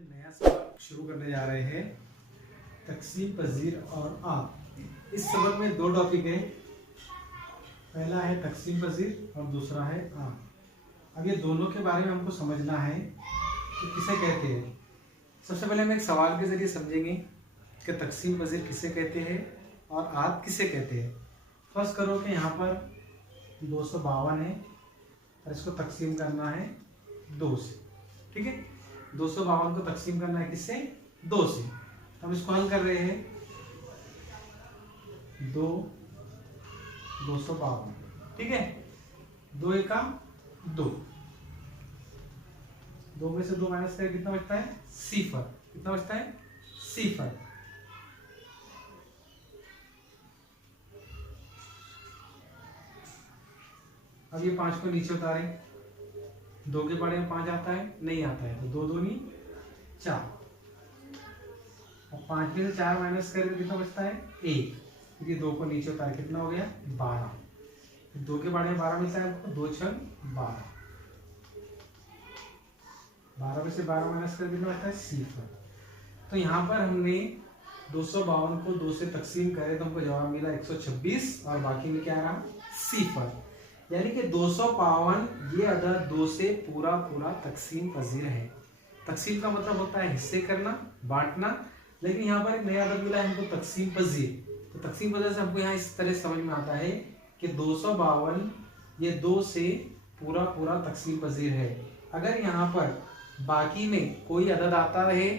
नया सबक शुरू करने जा रहे हैं, तकसीम पजीर और आग। इस सबक में दो टॉपिक है, पहला है तकसीम पजीर और दूसरा है आग। अब ये दोनों के बारे में हमको समझना है कि किसे कहते हैं। सबसे पहले हम एक सवाल के जरिए समझेंगे कि तकसीम पजीर किसे कहते हैं और आग किसे कहते हैं। फर्स्ट करो कि यहाँ पर 252 है और इसको तकसीम करना है 2 से, ठीक है। 252 को तकसीम करना है किससे? 2 से। हम इसको हल कर रहे हैं 252, ठीक है। 2 एका 2, 2 में से 2 माइनस करें कितना बचता है? सिफर। कितना बचता है? सिफर। अब ये 5 को नीचे उतारें, 2 के बड़े में 5 आता है? नहीं आता है, तो 2 दूनी 4। और 5 में से 4 माइनस करें तो कितना बचता है? 1। क्योंकि 2 को नीचे उतारे कितना हो गया? 12। 2 के बड़े में 12 मिलता है, 2 6 12। 12 में से 12 माइनस करें कितना बचता है? सिफर। तो यहाँ पर हमने 252 को 2 से तकसीम करे तो हमको जवाब मिला 126 और बाकी में क्या रहा? सिफर। यानी कि 252 ये अदद 2 से पूरा पूरा तकसीम पजीर है। तकसीम का मतलब होता है हिस्से करना, बांटना, लेकिन यहाँ पर एक नया अदद मिला है हमको तकसीम पजीर। तो तकसीम पजीर से हमको यहाँ इस तरह समझ में आता है कि 252 ये 2 से पूरा पूरा तकसीम पजीर है। अगर यहाँ पर बाकी में कोई अदद आता रहे,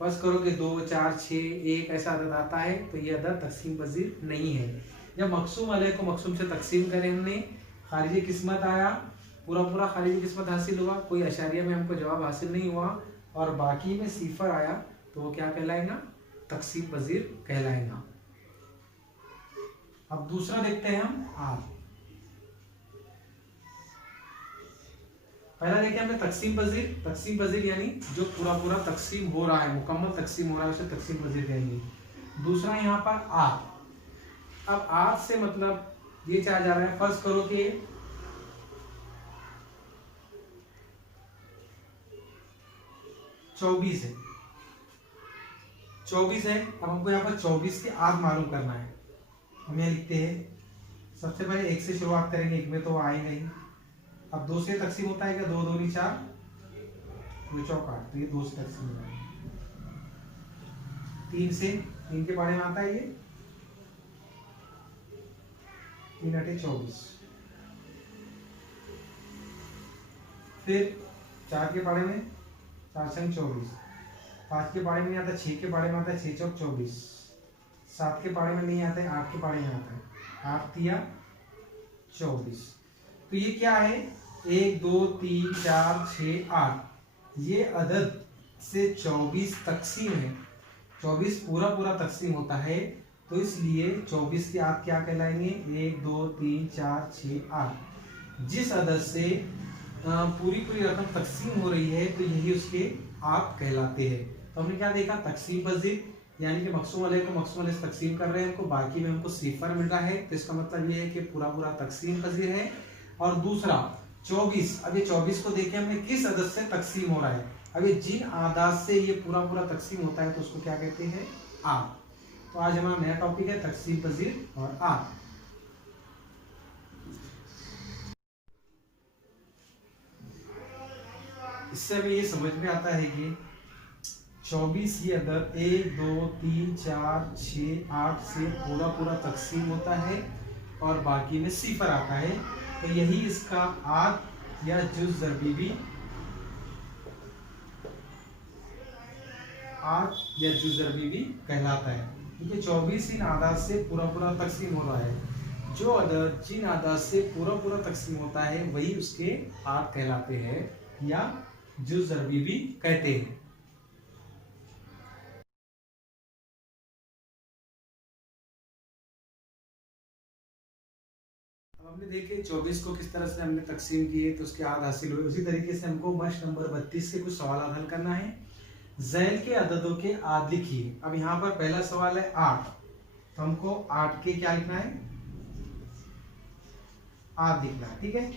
बस करो कि 2 4 6 1 ऐसा अदद आता है, तो ये अदद तकसीम पजीर नहीं है। जब मकसूम अलग को मकसूम से तकसीम करें हमने, खारिजी किस्मत आया, पूरा पूरा खारिजी किस्मत हासिल हुआ, कोई अशारिया में हमको जवाब हासिल नहीं हुआ और बाकी में सिफर आया, तो वो क्या कहलाएगा? तकसीम पजीर कहलाएगा। अब दूसरा देखते हैं हम आग। पहला देखें हमने तकसीम पजीर। तकसीम पजीर यानी जो पूरा पूरा तकसीम हो रहा है, मुकम्मल तकसीम हो रहा है, उसे तकसीम पजीर कहेंगे। दूसरा यहाँ पर आग। अब आग से मतलब ये चाह जा रहा है, फर्स्ट करो कि 24 है, 24 है। अब हमको यहाँ पर 24 के आग मालूम करना है। हम यहाँ लिखते हैं, सबसे पहले 1 से शुरुआत करेंगे, 1 में तो आएगा ही। अब 2 से तकसीम होता है क्या? 2 2 4, 2 4 8, तो ये 2 से तकसीम होता है। 3 से, 3 के बारे में आता है ये 3 8 24। फिर 4 के बारे में 4 6 24। 5 के बारे में नहीं आता, 6 के बारे में आता है 6 4 24। 7 के बारे में नहीं आता है, 8 के बारे में आता है 8 3 24। तो ये क्या है? 1 2 3 4 6 8, ये अदद से 24 तकसीम है। 24 पूरा पूरा तकसीम होता है, तो इसलिए 24 के आग क्या कहलाएंगे? 1 2 3 4 6 8। जिस अदद से पूरी पूरी रकम तकसीम हो रही है, तो यही उसके आग कहलाते हैं। तो हमने क्या देखा? तकसीम पजीर यानी कि मकसूम अलग को मकसूम अलग से तकसीम कर रहे हैं, हमको बाकी में हमको सिफर मिल रहा है, तो इसका मतलब ये है कि पूरा पूरा तकसीम पजीर है। और दूसरा 24, अब ये 24 को देखें हमने किस अदद से तकसीम हो रहा है। अब ये जिन आदात से ये पूरा पूरा तकसीम होता है, तो उसको क्या कहते हैं? आग। तो आज हमारा नया टॉपिक है तकसीम पजीर और आग। इससे हमें ये समझ में आता है कि 24 ये अदद 1 2 3 4 6 8 से पूरा पूरा तकसीम होता है और बाकी में सिफर आता है, तो यही इसका आग या जुज़ ज़रबीबी, आग या जुज़ ज़रबीबी कहलाता है। क्योंकि 24 इन आदात से पूरा पूरा तकसीम हो रहा है। जो अदद जिन आदात से पूरा पूरा तकसीम होता है, वही उसके आग कहलाते हैं या जुज़ ज़रबीबी कहते हैं। अब हमने देखे 24 को किस तरह से हमने तकसीम किए, तो उसके आग हासिल हुए। उसी तरीके से हमको मश्क नंबर 32 के कुछ सवाल हल करना है। ज़ैल के अददों के आद लिखिए। अब यहाँ पर पहला सवाल है 8, तो हमको 8 के क्या लिखना है? आद लिखना है, ठीक है।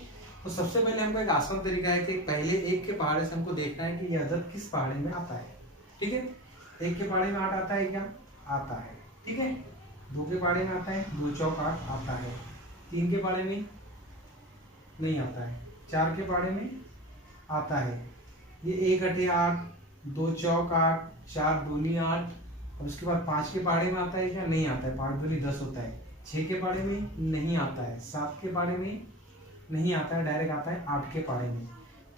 तो सबसे पहले हमको एक आसान तरीका है कि पहले 1 के पहाड़े से हमको देखना है कि ये अदद किस पहाड़े में आता है। ठीक है, 1 के पहाड़े में 8 आता है क्या? आता है। ठीक है, 2 के पहाड़े में आता है, 2 चौक 8 आता है। 3 के पहाड़े में नहीं आता है। 4 के पहाड़े में आता है। ये 1 अठे 8, 2 चौक 8, 4 दूनी 8। और उसके बाद 5 के पहाड़े में आता है क्या? नहीं आता है। 5 दूनी 10 होता है। 6 के पहाड़े में नहीं आता है। 7 के पहाड़े में नहीं आता है, डायरेक्ट आता है 8 के पहाड़े में।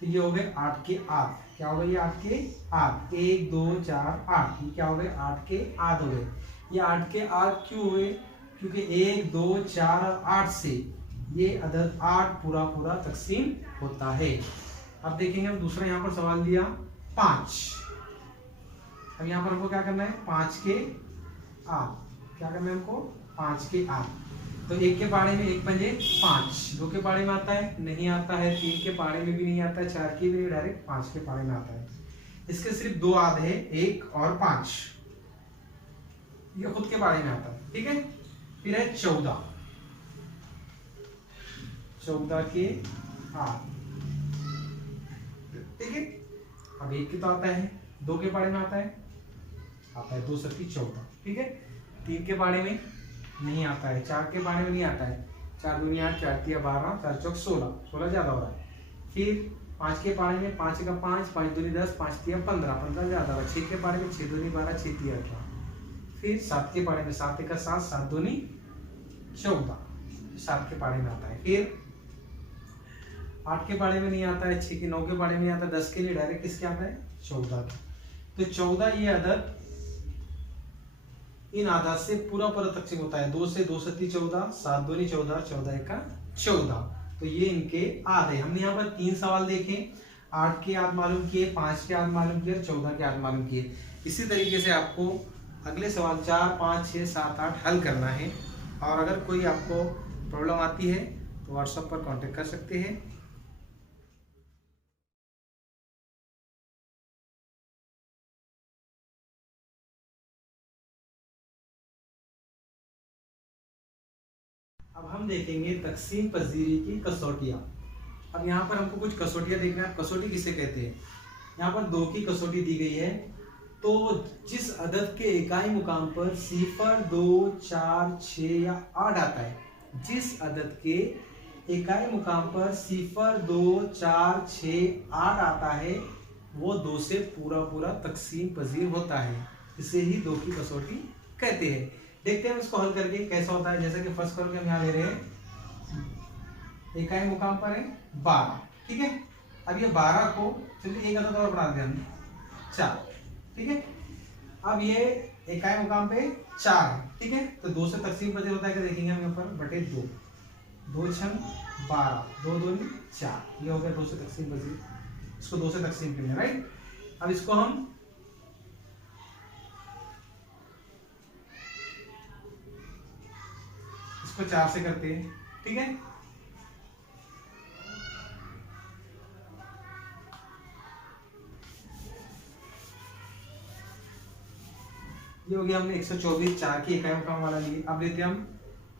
तो ये हो गए 8 के आध। क्या हो गए? ये 8 के आध। 1 2 4 8, ये क्या हो गए? 8 के आध हो गए। ये 8 के आध क्यों हुए? क्योंकि 1 2 4 और 8 से ये अदद 8 पूरा पूरा तकसीम होता है। अब देखेंगे हम दूसरा यहाँ पर सवाल दिया 5। अब यहाँ पर हमको क्या करना है? 5 के आध। क्या करना है हमको? 5 के आध। तो 1 के पहाड़े में 1 पंजे 5, 2 के पहाड़े में आता है? नहीं आता है। 3 के पहाड़े में भी नहीं आता है। 4 के भी नहीं, डायरेक्ट 5 के पहाड़े में आता है। इसके सिर्फ 2 आध है, 1 और 5। ये खुद के पहाड़े में आता है। ठीक है, फिर है 14। 14 के आध। ठीक है, अब 1 के तो आता है, 2 के पहाड़े में आता है? आता है। 2 सबकी 14। ठीक है, 3 के पहाड़े में नहीं आता है। 4 के पहाड़े में नहीं आता है। 4 दूनी 8, 4 तिया 12, 4 चौक 16, 16 ज्यादा हो रहा है। फिर 5 के पहाड़े में 5 का 5, 5 दूनी 10, 5 तिया 15, 15 ज्यादा हो रहा है। 6 के पहाड़े में 6 दूनी 12, 6 तिया 18। फिर 7 के पहाड़े में 7 का 7, 7 दूनी 14, 7 के पहाड़े में आता है। फिर 8 के पहाड़े में नहीं आता है। 6 के 9 के पहाड़े में नहीं आता। 10 के लिए डायरेक्ट किसके आता है? 14 के। तो 14 ये अदद इन आधार से पूरा पूरा तकसीम होता है। 2 से 2 सत्ती 14, 7 दूनी 14, 14 का 14। तो ये इनके आधे। हमने यहाँ पर 3 सवाल देखे। 8 के आध मालूम किए, 5 के आध मालूम किए, 14 के आध मालूम किए। इसी तरीके से आपको अगले सवाल 4 5 6 7 8 हल करना है। और अगर कोई आपको प्रॉब्लम आती है तो व्हाट्सएप पर कांटेक्ट कर सकते हैं। अब हम देखेंगे तकसीम पजीरी की कसौटियां। अब यहाँ पर हमको कुछ कसौटियां देखना है। कसौटी किसे कहते हैं? यहाँ पर 2 की कसौटी दी गई है। तो जिस अदद के इकाई मुकाम पर 0 2 4 6 या 8 आता है, जिस अदद के इकाई मुकाम पर 0 2 4 6 8 आता है, वो 2 से पूरा पूरा तकसीम पजीर होता है। इसे ही 2 की कसौटी कहते हैं। देखते हैं इसको हल करके कैसा होता है। जैसे कि फर्स्ट करके हम यहाँ ले रहे हैं, इकाई मुकाम पर है 12। ठीक है, अब ये 12 को चलिए एक अदद और बढ़ा दें हम 4। ठीक है, अब ये इकाई मुकाम पे 4 है। ठीक है, तो 2 से तकसीम पजीर होता है कि देखेंगे हम यहाँ पर बटे 2, 2 छन 12, 2 दूनी 4। ये हो गया 2 से तकसीम पजीर। इसको 2 से तकसीम करेंगे, राइट। अब इसको हम इसको 4 से करते हैं। ठीक है, ये हो गया हमने 124 4 की इकाई मुकाम वाला लिए। अब लेते हैं हम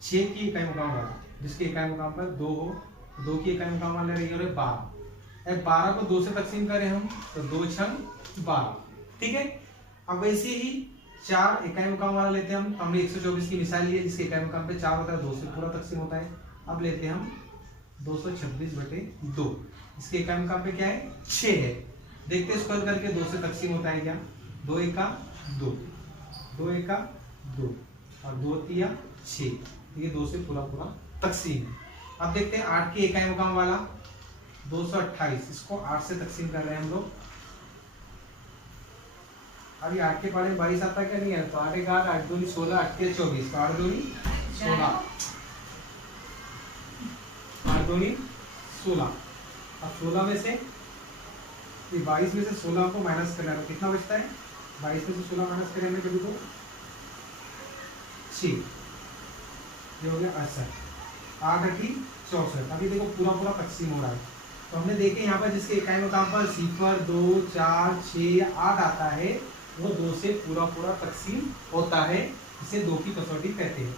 6 की इकाई मुकाम वाला, जिसके इकाई मुकाम पर 2 हो। 2 की इकाई मुकाम वाला रही 12। अब 12 को 2 से तकसीम करें हम तो 2 छन 12। ठीक है, अब वैसे ही 4 इकाई मुकाम वाला लेते हैं हम। हमने 124 की मिसाल ली है, जिसके इकाई मुकाम पे 4 होता है, 2 से पूरा तकसीम होता है। अब लेते हैं हम 226 बटे 2। इसके इकाई मुकाम पे क्या है? 6 है। देखते हैं इसको हल करके 2 से तकसीम होता है क्या? 2 एका 2, 2 एका 2 और 2 तिया 6। ये 2 से पूरा पूरा तकसीम। अब देखते हैं 8 की इकाई मुकाम वाला 228। इसको 8 से तकसीम कर रहे हैं हम लोग। अभी 8 के पहाड़े में 22 आता है क्या? नहीं है। तो 8 एक 8, 8 दूनी 16, 8 के 24, 8 दूनी 16, 8 दूनी 16। अब 16 में से 22 में से 16 को माइनस करना है तो कितना बचता है? 22 में से 16 माइनस करेंगे कभी तो 6। ये हो गया 68, 8 8 64। अभी देखो पूरा पूरा तकसीम हो रहा है। तो हमने देखे यहाँ पर जिसके इकाई मुकाम पर 0 2 4 6 8 आता है, वो 2 से पूरा पूरा तकसीम होता है। इसे 2 की कसौटी कहते हैं।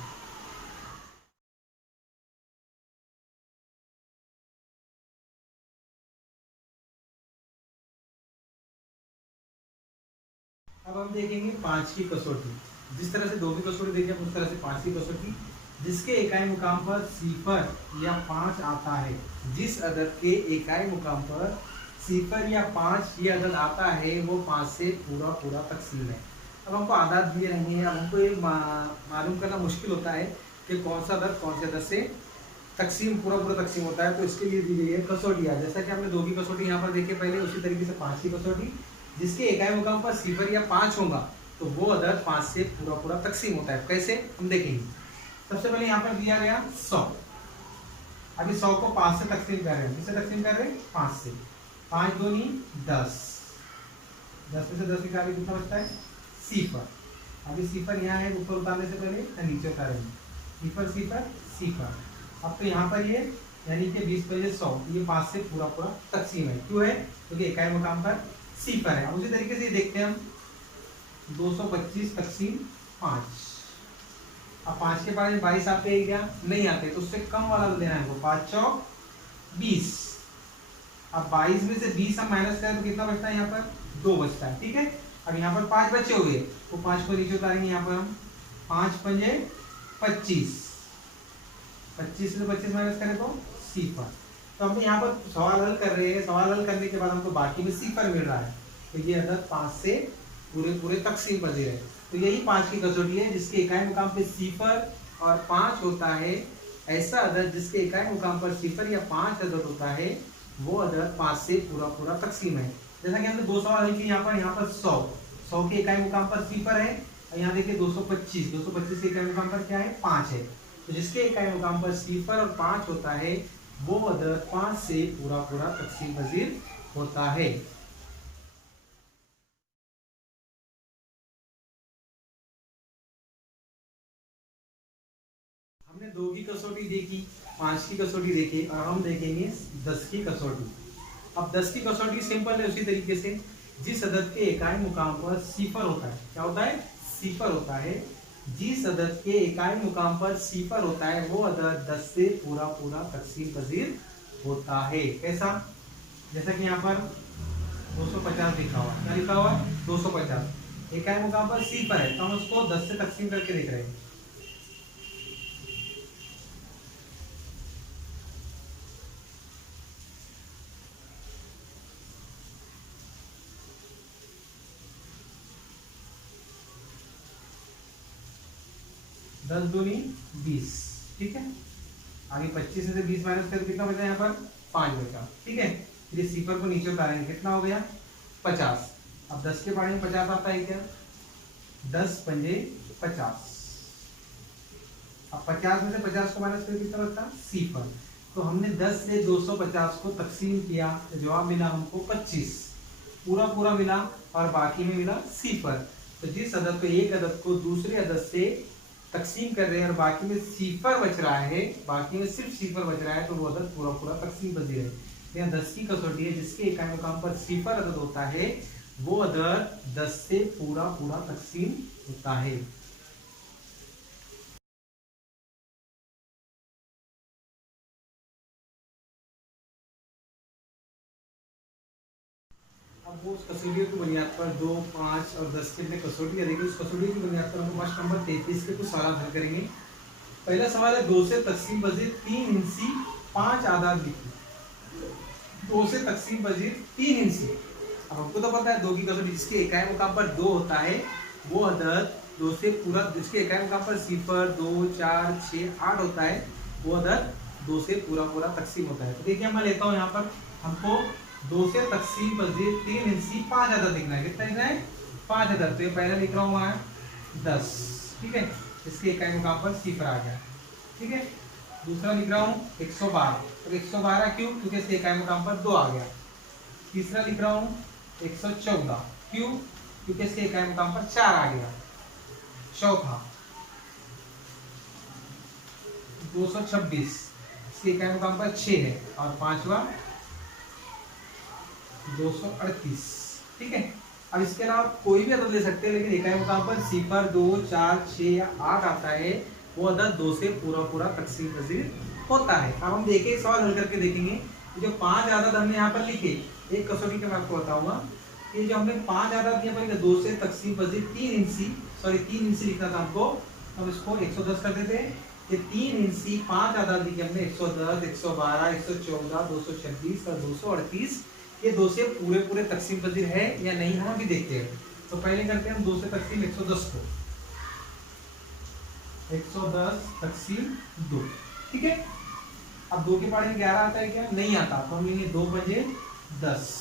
अब हम देखेंगे 5 की कसौटी। जिस तरह से 2 की कसौटी देखी उस तरह से 5 की कसौटी। जिसके इकाई मुकाम पर सिफर या 5 आता है, जिस अदद के इकाई मुकाम पर सिफर या 5 ये अदद आता है वो 5 से पूरा पूरा तकसीम है। अब हमको आदात दिए नहीं है, अब हमको ये मालूम करना मुश्किल होता है कि कौन सा अदद कौन से अदद से तकसीम पूरा पूरा तकसीम होता है। तो इसके लिए दी गई है कसौटियाँ। जैसा कि हमने 2 की कसौटी यहाँ पर देखे पहले, उसी तरीके से 5 की कसौटी। जिसके इकाई मुकाम पर सिफर या 5 होगा तो वो अदद 5 से पूरा पूरा तकसीम होता है। कैसे हम देखेंगे। सबसे पहले यहाँ पर दिया गया 100। अभी 100 को 5 से तकसीम कर रहे हैं। किससे तकसीम कर रहे हैं? 5 से। 5 दूनी 10। 10 में से 10 निकाले कितना बचता है? सिफर। अभी सिफर यहाँ है, ऊपर उतारने से पहले नीचे उतारेंगे। सिफर सिफर सिफर। अब तो यहाँ पर ये यानी कि 20 पे 100, ये 5 से पूरा पूरा तकसीम है। क्यों है? क्योंकि इकाई मुकाम पर सिफर है। उसी तरीके से देखते हैं हम 225 तकसीम 5। अब 5 के बाद 22 आते हैं क्या? नहीं आते, तो उससे कम वाला देना है हमको। 5 चौक 20। अब 22 में से 20 हम माइनस करें तो कितना बचता है? यहाँ पर 2 बचता है। ठीक है। अब यहाँ पर 5 बचे हुए, तो 5 को नीचे उतारेंगे। यहाँ पर हम 5 पंजे 25। 25 से 25 माइनस करें तो सिफर। तो हम यहाँ पर सवाल हल कर रहे हैं। सवाल हल करने के बाद हमको बाकी में सिफर मिल रहा है, तो ये अदद 5 से पूरे पूरे तकसीम पजीर है। तो यही 5 की कसौटी है जिसके इकाई मुकाम पे सिफर और 5 होता है। ऐसा अदद जिसके इकाई मुकाम पर सिफर या 5 अदद होता है वो अदद 5 से पूरा पूरा तकसीम है। जैसा कि हमने 2 सवाल हल किए यहाँ पर 100 के इकाई मुकाम पर सिफर है, और यहाँ देखिए 225 के इकाई मुकाम पर क्या है? 5 है। तो जिसके इकाई मुकाम पर सिफर और 5 होता है वो अदद 5 से पूरा पूरा तकसीम पजीर होता है। हमने 2 की कसौटी देखी, 5 की कसौटी देखी, और हम देखेंगे 10 की कसौटी। अब 10 की कसौटी सिंपल है। उसी तरीके से जिस अदद के इकाई मुकाम पर सिफर होता है, क्या होता है? सिफर होता है। जिस अदद के इकाई मुकाम पर सिफर होता है वो अदद 10 से पूरा पूरा तकसीम पजीर होता है। कैसा? जैसा कि यहाँ पर 250 लिखा हुआ, क्या लिखा हुआ? 250 इकाई मुकाम पर सिफर है, तो हम उसको 10 से तकसीम करके देख रहे हैं। दस दूनी 20। ठीक है। आगे 25 में से 20 माइनस कर कितना बचा? यहाँ पर 5 बचा। ठीक है। फिर सिफर को नीचे उतारेंगे, कितना हो गया? 50। अब 10 के बारे में 50 आता है क्या? 10 पंजे 50। अब 50 में से 50 को माइनस कर कितना बचता? सिफर। तो हमने 10 से 250 को तकसीम किया तो जवाब मिला हमको 25। पूरा पूरा मिला और बाकी में मिला सिफर। तो जिस अदद को एक अदद को दूसरे अदद से तकसीम कर रहे हैं और बाकी में सिफर बच रहा है, बाकी में सिर्फ सिफर बच रहा है, तो वो अदद पूरा पूरा तकसीम पजीर है। यहाँ 10 की कसौटी है जिसके इकाई मुकाम पर सिफर अदद होता है वो अदद 10 से पूरा पूरा तकसीम होता है। अब वो उस कसौटियों की बुनियाद पर 2, 5 और 10 के कसौटियाँ देखिए। उस कसौटियों की बुनियाद पर हम क्वेश्चन नंबर 33 के कुछ सवाल हल करेंगे। पहला सवाल है 2 से तकसीम पजीर 3 इंची 5 आदाद लिखिए। 2 से तकसीम पजीर 3 इंची। अब हमको तो पता है 2 की कसौटी जिसके इकाई मुकाम पर 2 होता है वो अदद 2 से पूरा, जिसके इकाई मुकाम पर सिफर 2, 4, 6, 8 होता है वो अदद 2 से पूरा पूरा तकसीम होता है। तो देखिए मैं लेता हूँ यहाँ पर हमको 2 से तकसीम पजीर 3 इंची 5 अदद लिखना है। कितना लिखना है? 5 अदद। तो ये पहला लिख रहा हूँ वहाँ 10। ठीक है। इसके इकाई मुकाम पर सिफर आ गया। ठीक है। दूसरा लिख रहा हूँ 112। तो 112 क्यों? क्योंकि इसके इकाई मुकाम पर 2 आ गया। तीसरा लिख रहा हूँ 114। क्यों? क्योंकि इसके इकाई मुकाम पर 4 आ गया। चौथा 226, इसके इकाई मुकाम पर 6 है। और पांचवा 238। ठीक है। अब इसके अलावा कोई भी अदद ले सकते हैं, लेकिन इकाई मुकाम पर सिफर 2, 4, 6 या 8 आता है वो अदद 2 से पूरा पूरा तकसीम पजीर होता है। अब हम देखें, सवाल हल करके देखेंगे। जो 5 अदद हमने यहाँ पर लिखे, एक कसौटी का मैं आपको बताऊंगा ये जो हमने 5 आदाद दिया पर 2 से तकसीम पजीर 3 इंची, सॉरी 3 इंची लिखना था हमको, हम इसको 110 कर देते हैं। ये 3 इंची 5 आदाद दी हमने 110, 112, 114, 226 और 238। ये 2 से पूरे पूरे तकसीम पजीर है या नहीं हम अभी देखते हैं। तो पहले करते हैं हम 2 से तकसीम 110 को, 110 तकसीम 2, ठीक है। अब 2 के पाड़े में 11 आता है क्या? नहीं आता, तो हम लेंगे 2 पंजे 10,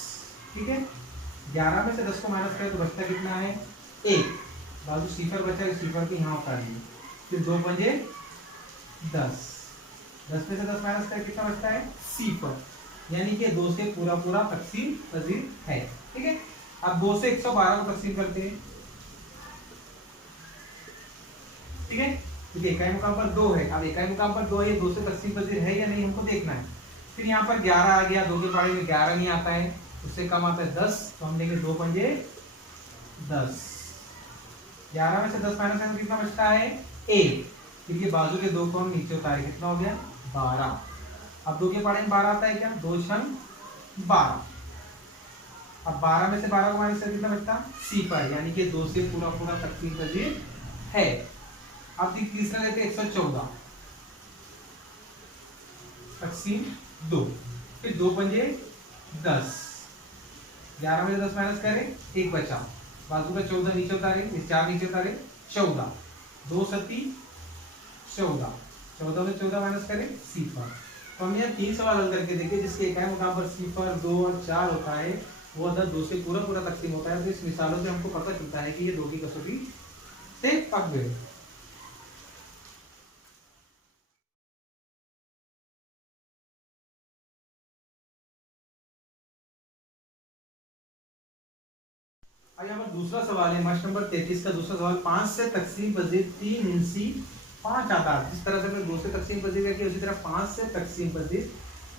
ठीक है। 11 में से 10 को माइनस करें तो बचता कितना है? 1, बाजू सिफर बचा है, सिफर को यहाँ उतार दिए, फिर 2 पंजे 10, 10 में से 10 माइनस करें कितना बचता है? सिफर, यानी कि 2 से पूरा पूरा तकसीम पजीर है, ठीक है। अब 2 से 112 को तकसीम करते हैं, ठीक है। देखिए इकाई मुकाम पर 2 है, अब इकाई मुकाम पर 2 है, 2 से तकसीम पजीर है या नहीं हमको देखना है। फिर यहाँ पर 11 आ गया, 2 के पाड़े में 11 नहीं आता है, उससे कम आता है 10, तो हम लेंगे 2 पंजे 10, 11 में से 10 माइनस करने कितना बचता है? 1, फिर ये बाजू के 2 को हम नीचे उतारे, कितना हो गया? 12। अब 2 के पाड़े में 12 आता है क्या? 2 छंग 12। अब 12 में से 12 को माइनस करके कितना बचता? सिफर, यानी कि 2 से पूरा पूरा तकसीम पजीर है। अब तीसरा लेते हैं 114 तकसीम 2, फिर 2 पंजे 10, 11 में से 10 माइनस करें, 1 बचा, बाजू का 14 नीचे उतारे, 4 नीचे उतारे, 14, 2 सती 14, 14 में 14 माइनस करें, सिफर। तो हम यहाँ 3 सवाल हल करके देखिए जिसके इकाई मुकाम पर सिफर 2 और 4 होता है, वो अदद 2 से पूरा पूरा तकसीम होता है। तो इस मिसालों से हमको पता चलता है कि ये 2 की कसौटी से पक गए। अब यहाँ पर दूसरा सवाल है, मस्ट नंबर 33 का दूसरा सवाल, 5 से तकसीम पजीर 3 इंची 5 आदाद। जिस तरह से हमने 2 से तकसीम पजीर किया उसी तरह 5 से तकसीम पजीर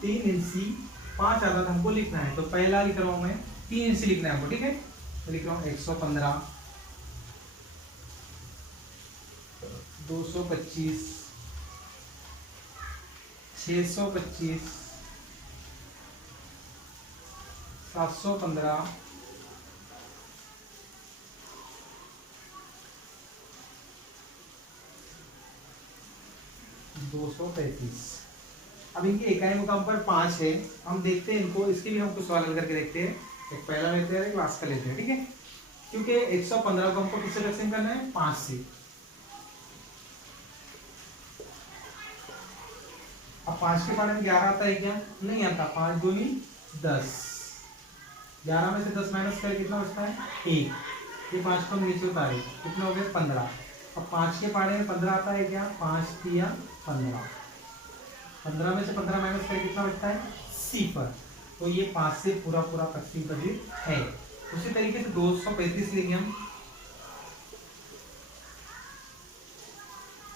3 इंची 5 आदाद हमको लिखना है। तो पहला लिख रहा हूं मैं, 3 इंची लिखना है हमको, ठीक है। तो लिख रहा हूं 115, 225, 625, 715, 235। अब इनकी इकाई मुकाम पर 5 है, हम देखते हैं इनको, इसके लिए हम कुछ सवाल हल करके देखते हैं। एक पहला लेते हैं, एक लास्ट का लेते हैं, ठीक है। क्योंकि 115 को हमको किससे तकसीम करना है? 5 से। अब 5 के पाड़े में 11 आता है क्या? नहीं आता, 5 दूनी 10, 11 में से 10 माइनस करें कितना बचता है? 1, ये 5 को नीचे उतारे, कितना हो गया? 15। अब 5 के पाड़े में 15 आता है क्या? 5 तिया 15, 15 में से 15 माइनस करें कितना बचता है? सिफर। तो ये 5 से पूरा पूरा तकसीम पजीर है। उसी तरीके से 235 लेंगे हम।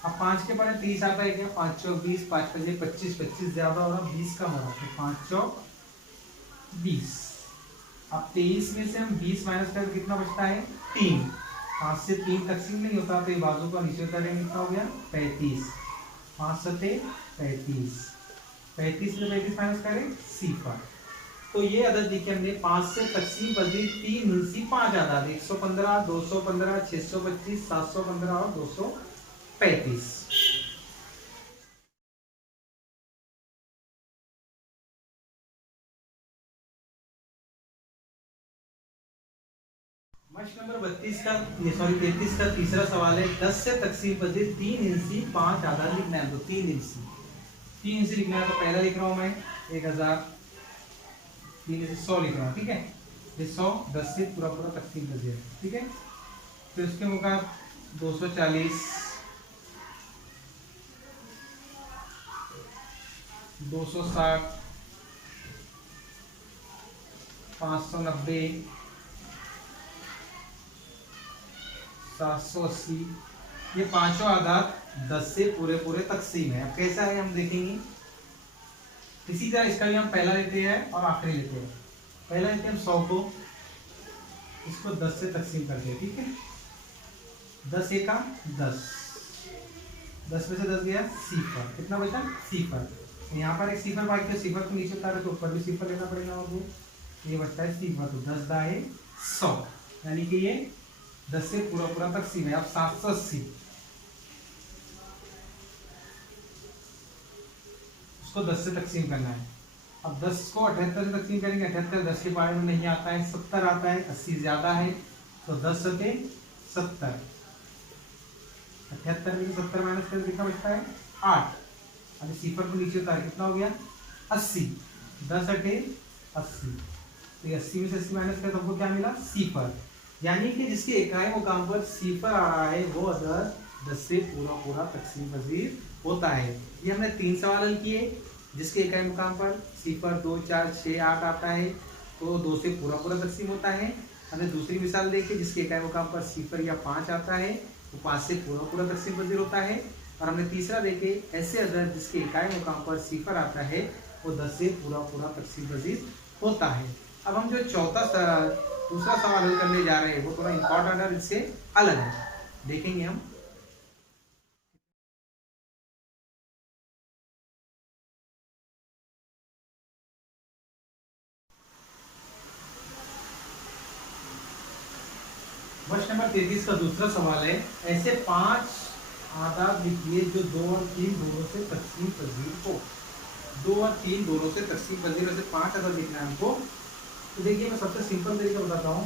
अब 5 के पाड़े 30 आता है क्या? 5 चौक 20, 5 पंजे 25, 25 ज्यादा हो रहा, 20 कम हो रहा, तो 5 चौक 20। अब 23 में से हम 20 माइनस करें कितना बचता है? 3, 5 से 3 तकसीम नहीं होता, तो ये बाजू का नीचे उतारेंगे, कितना हो गया? 35, 5 सते 35, 35 में 35 माइनस करें, सिफर। तो ये अदद देखिए हमने 5 से तकसीम पजीर 3 इंची 5 आदाद, 115, 215, 625, 715 और 235। मस्ट नंबर 32 का, सॉरी 33 का तीसरा सवाल है, 10 से तकसीम पजीर 3 इंची 5 आदाद लिखना है। तो 3 इंची लिखना है। तो पहला लिख रहा हूं मैं 1000, 3 इंची 100 लिख रहा हूँ, ठीक है। ये 100 10 से पूरा पूरा तकसीम पजीर, ठीक है। फिर उसके मुकाबले 240, 260, 590, 780, ये पांचों आदाद 10 से पूरे पूरे तकसीम है। अब कैसा है हम देखेंगे। इसी तरह इसका भी हम पहला लेते हैं और आखिरी लेते हैं। पहला लेते हैं हम 100 को, इसको 10 से तकसीम करते हैं, ठीक है। 10 एका 10, 10 में से 10 गया सिफर, कितना बचा? सिफर। यहाँ पर एक सिफर बाकी है, सिफर को नीचे उतारे तो ऊपर भी सिफर लेना पड़ेगा आपको, ये बचता है सिफर। तो 10 दाए 100, यानी कि ये 10 से पूरा पूरा तकसीम है। अब 780 उसको 10 से तकसीम करना है। अब 10 को 78 से तकसीम करेंगे। 78 10 के पारे में नहीं आता है, 70 आता है, 80 ज्यादा है, तो 10 सते 70। 78 में 70 माइनस कर कितना बचता है 8। अभी सिफर को नीचे उतार कितना हो गया 80। 10 अटे 80, तो 80 में से 80 माइनस कर तो हमको क्या मिला सिफर। यानी कि जिसके इकाई मुकाम पर सिफर आ रहा है वो अदद 10 से पूरा पूरा तकसीम पजीर होता है। ये हमने 3 सवाल हल किए। जिसके इकाई मुकाम पर सिफर 2 4 6 8 आता है तो 2 से पूरा पूरा तकसीम होता है। हमने दूसरी मिसाल देखी जिसके इकाई मुकाम पर सिफर या 5 आता है तो 5 से पूरा पूरा तकसीम पजीर होता है। और हमने तीसरा देखे ऐसे अदद जिसके इकाई मुकाम पर सिफर आता है वो 10 से पूरा पूरा तकसीम पजीर होता है। अब हम जो दूसरा सवाल हल करने जा रहे हैं वो थोड़ा इंपॉर्टेंट है, इससे अलग है, देखेंगे हम। प्रश्न नंबर 33 का दूसरा सवाल है, ऐसे 5 आदाद लिखिए जो 2 और 3 दोनों से तकसीम पजीर हो। 2 और 3 दोनों से तकसीम पजीर, ऐसे 5 आदाद लिखना है हमको। तो देखिए मैं सबसे सिंपल तरीका बताता हूँ।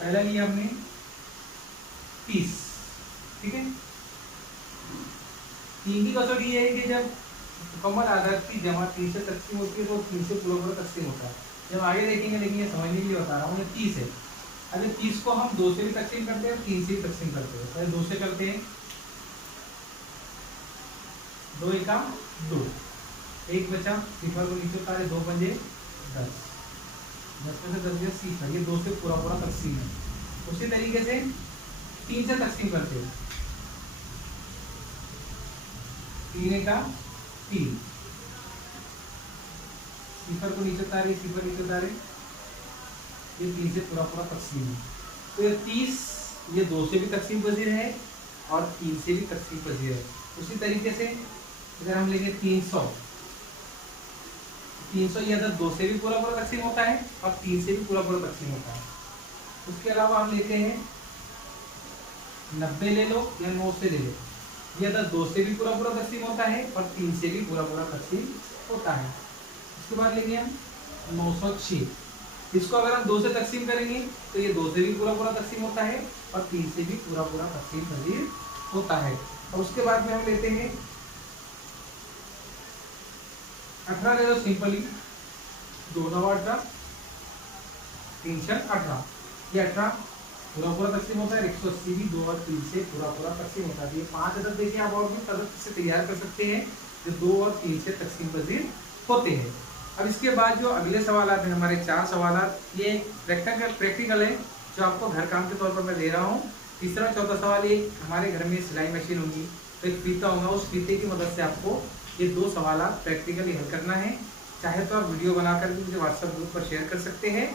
पहला लिया हमने 30, ठीक है। 3 की कसौटी ये है कि जब मुकम्मल आदाद की जमा 3 से तकसीम होती है तो 3 से पूरा पूरा तकसीम होता है। जब आगे देखेंगे लेकिन ये समझने के लिए बता रहा हूँ, ये 30 है। अगर 30 को हम 2 से भी तकसीम करते हैं, 3 से भी तकसीम करते हैं। पहले 2 से करते हैं, 2 एका 2, 1 बचा, सिफर को नीचे उतारे, 2 पंजे 10, 10 में से 10 गया सिफर। ये 2 से पूरा पूरा तकसीम है। उसी तरीके से 3 से तकसीम करते हैं, 3 एका 3, सिफर को नीचे उतारे, सिफर नीचे उतारे, ये 3 से पूरा पूरा तकसीम है। तो ये 30 ये 2 से भी तकसीम पजीर है और 3 से भी तकसीम पजीर है। उसी तरीके से अगर हम लेंगे 300, 300 ये अदद 2 से भी पूरा पूरा तकसीम होता है और 3 से भी पूरा पूरा तकसीम होता है। उसके अलावा हम लेते हैं 90 ले लो या 9 से ले लो, ये अदद 2 से भी पूरा पूरा तकसीम होता है और 3 से भी पूरा पूरा तकसीम होता है। उसके बाद लेंगे हम 906, इसको अगर हम 2 से तकसीम करेंगे तो ये 2 से भी पूरा पूरा तकसीम होता है और 3 से भी पूरा पूरा तकसीम पजीर होता है। और उसके बाद में हम लेते हैं 18 ले लो सिंपली, 2 9 18, 3 6 18, ये 18 पूरा पूरा तकसीम होता है। 180 भी 2 और 3 से पूरा पूरा तकसीम होता है। ये 5 अदद देखिए आप और भी अदद से तैयार कर सकते हैं जो 2 और 3 से तकसीम पजीर होते हैं। अब इसके बाद जो अगले सवाल हैं हमारे 4 सवाल, ये प्रैक्टिकल है जो आपको घर काम के तौर पर मैं दे रहा हूँ। तीसरा चौथा सवाल, ये हमारे घर में सिलाई मशीन होगी तो एक फीता होगा, उस फीते की मदद से आपको ये 2 सवाल प्रैक्टिकली हल करना है। चाहे तो आप वीडियो बनाकर भी मुझे व्हाट्सएप ग्रुप पर शेयर कर सकते हैं।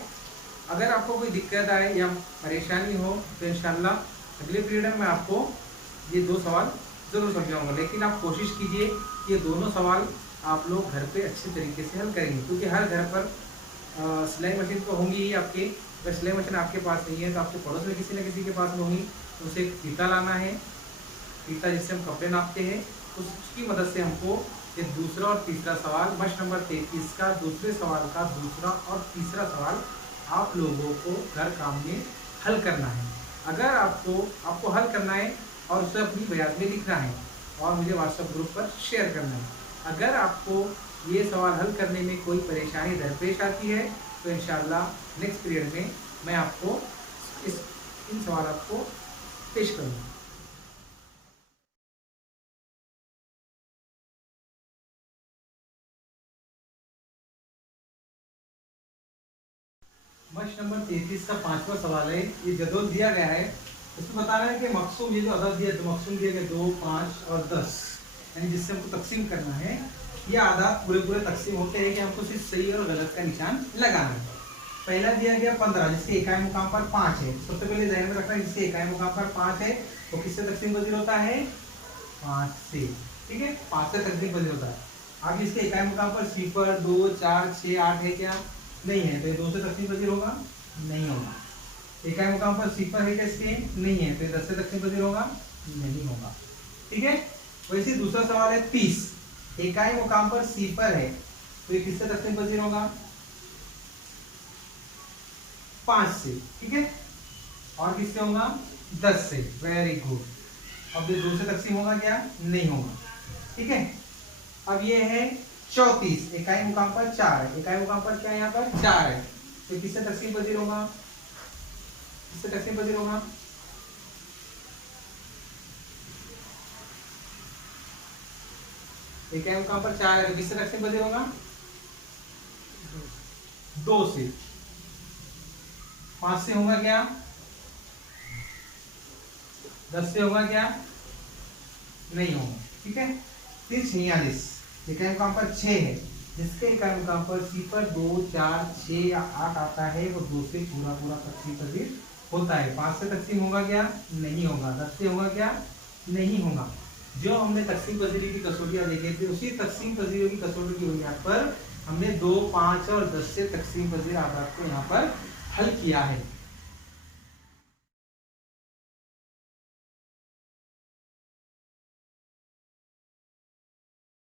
अगर आपको कोई दिक्कत आए या परेशानी हो तो इंशाल्लाह अगले पीरियड में मैं आपको ये 2 सवाल ज़रूर समझाऊंगा। लेकिन आप कोशिश कीजिए कि ये दोनों सवाल आप लोग घर पे अच्छे तरीके से हल करेंगे, क्योंकि हर घर पर सिलाई मशीन तो होंगी ही आपके। अगर सिलाई मशीन आपके पास नहीं है तो आपके पड़ोस में किसी न किसी के पास होंगी, तो उसे एक फीता लाना है, फीता जिससे हम कपड़े नापते हैं, उसकी मदद से हमको ये दूसरा और तीसरा सवाल, प्रश्न नंबर 33 का दूसरे सवाल का दूसरा और तीसरा सवाल आप लोगों को घर काम में हल करना है। अगर आपको हल करना है और उसे अपनी बयान में लिखना है और मुझे व्हाट्सएप ग्रुप पर शेयर करना है। अगर आपको ये सवाल हल करने में कोई परेशानी दरपेश आती है तो इंशाल्लाह नेक्स्ट पीरियड में मैं आपको इन सवालों को पेश करूँगा। प्रश्न नंबर 33 का 5वां सवाल है। ये जदवल दिया गया है, इसमें बता रहा है कि मकसूम, ये जो अदद दिया, मकसूम दिया गया 2 5 और 10, यानी जिससे हमको तकसीम करना है। ये आदाद पूरे पूरे तकसीम होते हैं कि हमको सिर्फ सही और गलत का निशान लगाना है। पहला दिया गया 15 जिसके इकाई मुकाम पर 5 है। सबसे पहले ध्यान में रखना है जिसके इकाई मुकाम पर 5 है वो किससे तकसीम पजीर होता है 5 से, ठीक है, 5 से तकसीम पजीर होता है। आगे इसके इकाई मुकाम पर 0 2 4 6 8 है क्या, नहीं है, तो ये 2 से तकसीम पजीर होगा। नहीं होगा। इकाई मुकाम पर सिफर है क्या इसके? नहीं है, तो 10 से तकसीम पजीर होगा? नहीं होगा। ठीक है। वैसे दूसरा सवाल है 30, इकाई मुकाम पर सिफर है, तो ये किससे तकसीम पजीर होगा? 5 से। ठीक है। और किससे होगा? 10 से। Very good. अब ये 2 से तकसीम होगा क्या? नहीं होगा। ठीक है। अब ये है 34, इकाई मुकाम पर 4 है, इकाई मुकाम पर क्या है? यहाँ पर 4 है, तो किससे तकसीम पजीर होगा? किससे तकसीम पजीर होगा? इकाई मुकाम पर 4 है, तो किससे तकसीम पजीर होगा? 2 से। 5 से होगा क्या? 10 से होगा क्या? नहीं होगा। ठीक है। फिर 46, इकाई मुकाम पर 6 है, जिसके इकाई मुकाम पर सिफर 2 4 6 या 8 आता है वो 2 से पूरा पूरा तकसीम पजीर होता है। 5 से तकसीम होगा क्या? नहीं होगा। 10 से होगा क्या? नहीं होगा। जो हमने तकसीम पजीरी की कसौटियां देखे थे, उसी तकसीम पजीरों की कसौटी की बुनियाद पर हमने 2 5 और 10 से तकसीम पजीर आदात को यहाँ पर हल किया है।